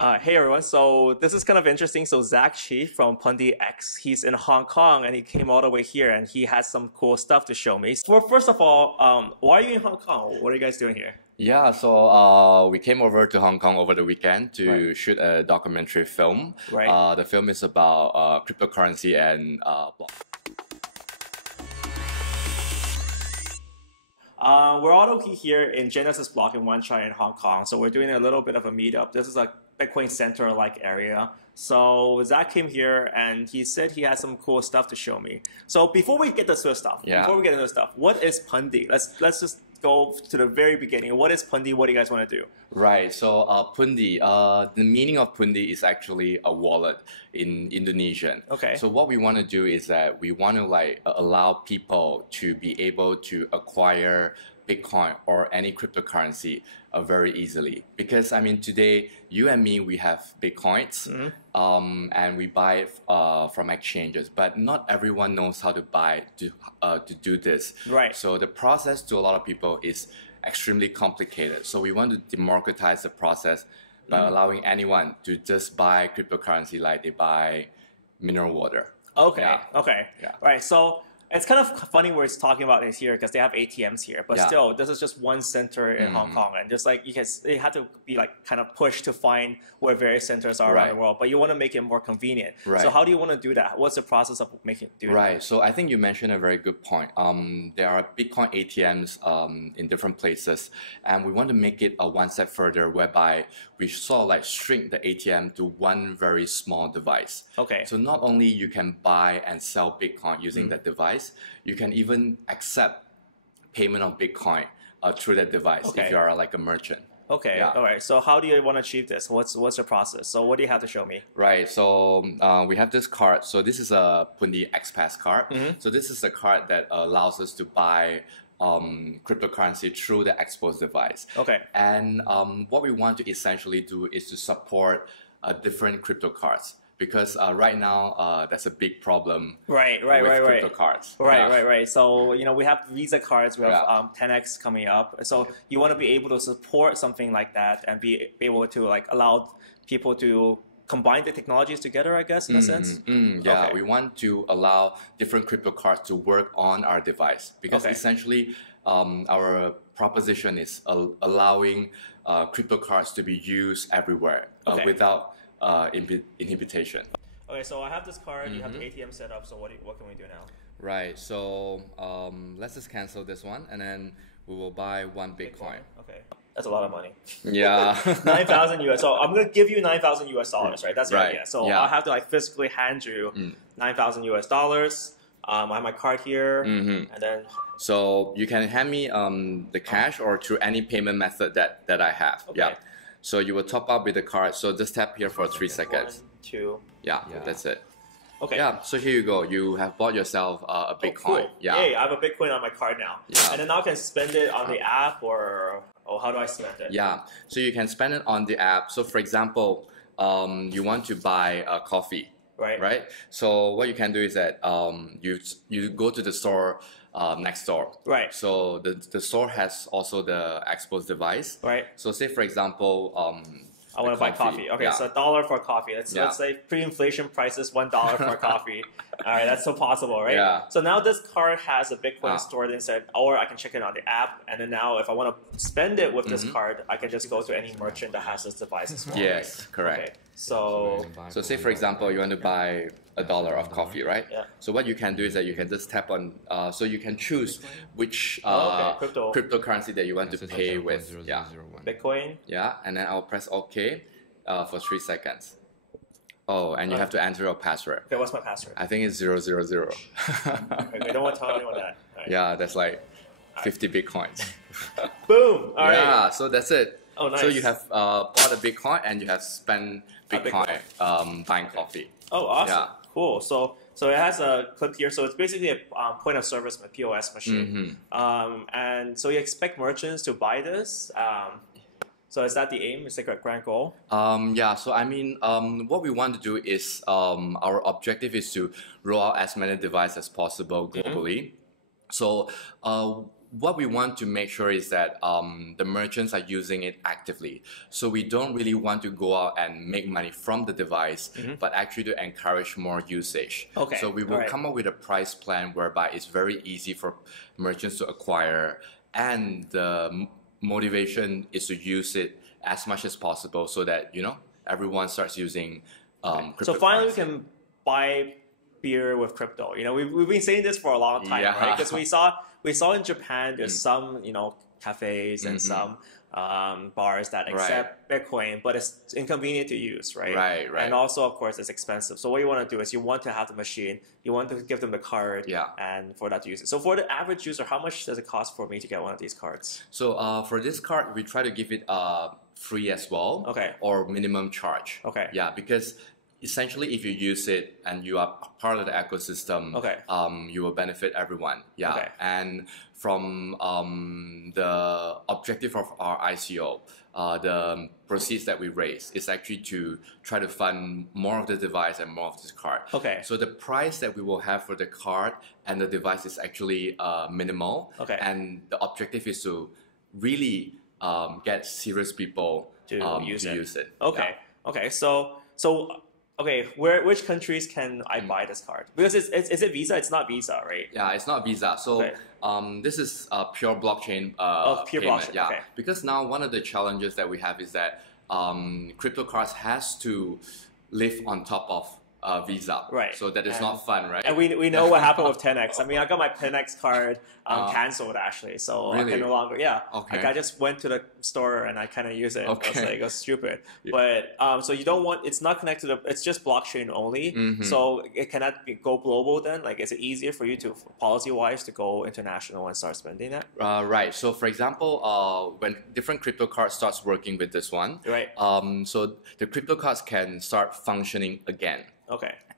Hey everyone, so this is kind of interesting. So Zach Chi from Pundi X, he's in Hong Kong and he came all the way here and he has some cool stuff to show me. First of all, why are you in Hong Kong? What are you guys doing here? Yeah, so we came over to Hong Kong over the weekend to shoot a documentary film. Right. The film is about cryptocurrency and block. We're all here in Genesis Block in Wan Chai in Hong Kong. So we're doing a little bit of a meetup. This is a Bitcoin Center-like area. So Zach came here and he said he had some cool stuff to show me. So before we get into the stuff, what is Pundi? Let's just go to the very beginning. What is Pundi? What do you guys want to do? Right, so Pundi, the meaning of Pundi is actually a wallet in Indonesian. Okay. So what we want to do is that we want to allow people to be able to acquire Bitcoin or any cryptocurrency very easily. Because I mean, today you and me, we have Bitcoins, and we buy it from exchanges, but not everyone knows how to buy to do this. Right. So the process to a lot of people is extremely complicated. So we want to democratize the process by allowing anyone to just buy cryptocurrency like they buy mineral water. Okay. Yeah. Okay. Yeah. Right. So it's kind of funny where it's talking about it here because they have ATMs here, but still, this is just one center in Hong Kong, and just like they have to be like kind of pushed to find where various centers are around the world. But you want to make it more convenient. Right. So how do you want to do that? What's the process of making do that? Right. So I think you mentioned a very good point. There are Bitcoin ATMs in different places, and we want to make it one step further, whereby we sort of like shrink the ATM to one very small device. Okay. So not only you can buy and sell Bitcoin using that device, you can even accept payment of Bitcoin through that device if you are like a merchant. Okay. Yeah. All right. So how do you want to achieve this? What's the process? So what do you have to show me? Right. So we have this card. So this is a Pundi X card. So this is a card that allows us to buy cryptocurrency through the exposed device. Okay. And what we want to essentially do is to support different crypto cards. Because right now there's a big problem with crypto cards. Right. So we have Visa cards, we have 10x coming up. So you want to be able to support something like that and be able to like allow people to combine the technologies together, I guess, in a sense. Yeah, we want to allow different crypto cards to work on our device because essentially our proposition is allowing crypto cards to be used everywhere without inhibition. Okay, so I have this card, you have the ATM set up, so what can we do now? Right, so let's just cancel this one and then we will buy one Bitcoin. Okay, that's a lot of money. Yeah. 9,000 US. So I'm going to give you 9,000 US dollars, right? That's the idea. So I'll have to like physically hand you 9,000 US dollars. I have my card here, and then... So you can hand me the cash or through any payment method that I have. Okay. Yeah. So you will top up with the card. So just tap here for 3 seconds. 1, 2. Yeah, that's it. Okay. Yeah. So here you go. You have bought yourself a Bitcoin. Cool. Yeah. Yay, I have a Bitcoin on my card now. Yeah. And then now I can spend it on the app or how do I spend it? Yeah. So you can spend it on the app. So for example, you want to buy a coffee. Right. So what you can do is that you go to the store next door. Right. So the store has also the exposed device. Right. So say for example, I want to buy coffee. Okay, so $1 for coffee. Let's say pre-inflation prices $1 for coffee. All right, that's so possible, right? Yeah. So now this card has a Bitcoin stored inside, or I can check it on the app. And then now, if I want to spend it with this card, I can just go to any merchant that has this device as well. Yes, correct. Okay. So say for example, you want to buy $1 of coffee, right? Yeah. So what you can do is that you can just tap on. So you can choose which cryptocurrency that you want to pay with. Yeah. Bitcoin. Yeah, and then I'll press OK for 3 seconds. Oh, and you have to enter your password. Okay, what's my password? I think it's 000. Okay, I don't want to tell anyone that. Right. Yeah, that's like 50 Bitcoins. Boom! All right. Yeah, so that's it. Oh, nice. So you have bought a Bitcoin and you have spent Bitcoin buying coffee. Oh, awesome. Yeah. Cool. So it has a clip here. So it's basically a point of service POS machine. And so you expect merchants to buy this. So is that the aim? Is like a grand goal? Yeah, so I mean, what we want to do is our objective is to roll out as many devices as possible globally. So what we want to make sure is that the merchants are using it actively. So we don't really want to go out and make money from the device, but actually to encourage more usage. Okay. So we will come up with a price plan whereby it's very easy for merchants to acquire, and the motivation is to use it as much as possible so that, you know, everyone starts using cryptocurrency. So finally we can buy beer with crypto. You know, we've been saying this for a long time, right? Because we saw in Japan there's some, you know, cafes and some bars that accept Bitcoin, but it's inconvenient to use, right? Right. And also, of course, it's expensive. So what you want to do is you want to have the machine, you want to give them the card, and for that to use it. So for the average user, how much does it cost for me to get one of these cards? So for this card, we try to give it free as well, or minimum charge. Yeah, because essentially, if you use it and you are part of the ecosystem, you will benefit everyone. And from the objective of our ICO, the proceeds that we raise is actually to try to fund more of the device and more of this card. So the price that we will have for the card and the device is actually minimal. And the objective is to really get serious people to use it. Okay, which countries can I buy this card? Because is it Visa? It's not Visa, right? Yeah, it's not Visa. So this is a pure blockchain pure payment. Blockchain. Because now one of the challenges that we have is that crypto cards has to live on top of Visa. So that is not fun, right? And we know what happened with 10X. I mean, I got my 10X card canceled actually, so I can no longer. Like I just went to the store and I kind of use it. It was stupid. But so you don't want, it's not connected to, it's just blockchain only. So it cannot go global then. Like, is it easier for you to policy wise to go international and start spending that? Right. So for example, when different crypto cards starts working with this one, so the crypto cards can start functioning again.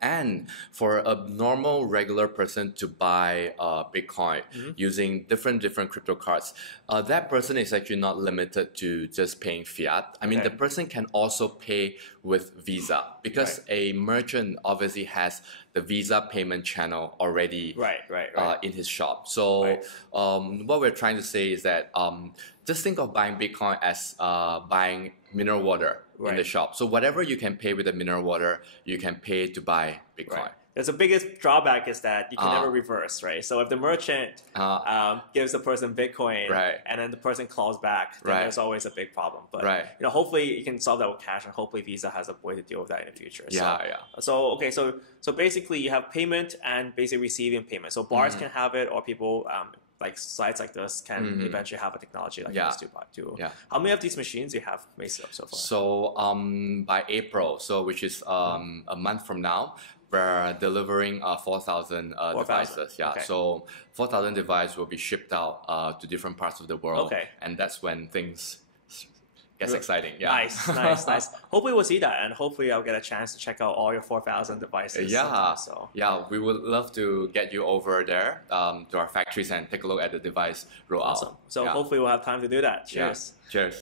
And for a normal regular person to buy Bitcoin using different crypto cards, that person is actually not limited to just paying fiat. I mean, the person can also pay with Visa because a merchant obviously has the Visa payment channel already in his shop. So what we're trying to say is that just think of buying Bitcoin as buying mineral water in the shop. So whatever you can pay with the mineral water, you can pay to buy Bitcoin. The biggest drawback is that you can never reverse, right? So if the merchant gives the person Bitcoin and then the person claws back, then there's always a big problem. But you know, hopefully you can solve that with cash, and hopefully Visa has a way to deal with that in the future. So basically you have payment and basically receiving payment. So bars can have it, or people like sites like this can eventually have a technology like this too. How many of these machines do you have made up so far? So by April, so which is a month from now, we're delivering 4,000 devices. So 4,000 devices will be shipped out to different parts of the world, and that's when things gets exciting. Nice. Hopefully we'll see that, and hopefully I'll get a chance to check out all your 4,000 devices. We would love to get you over there to our factories and take a look at the device rollout. So hopefully we'll have time to do that. Cheers. Cheers.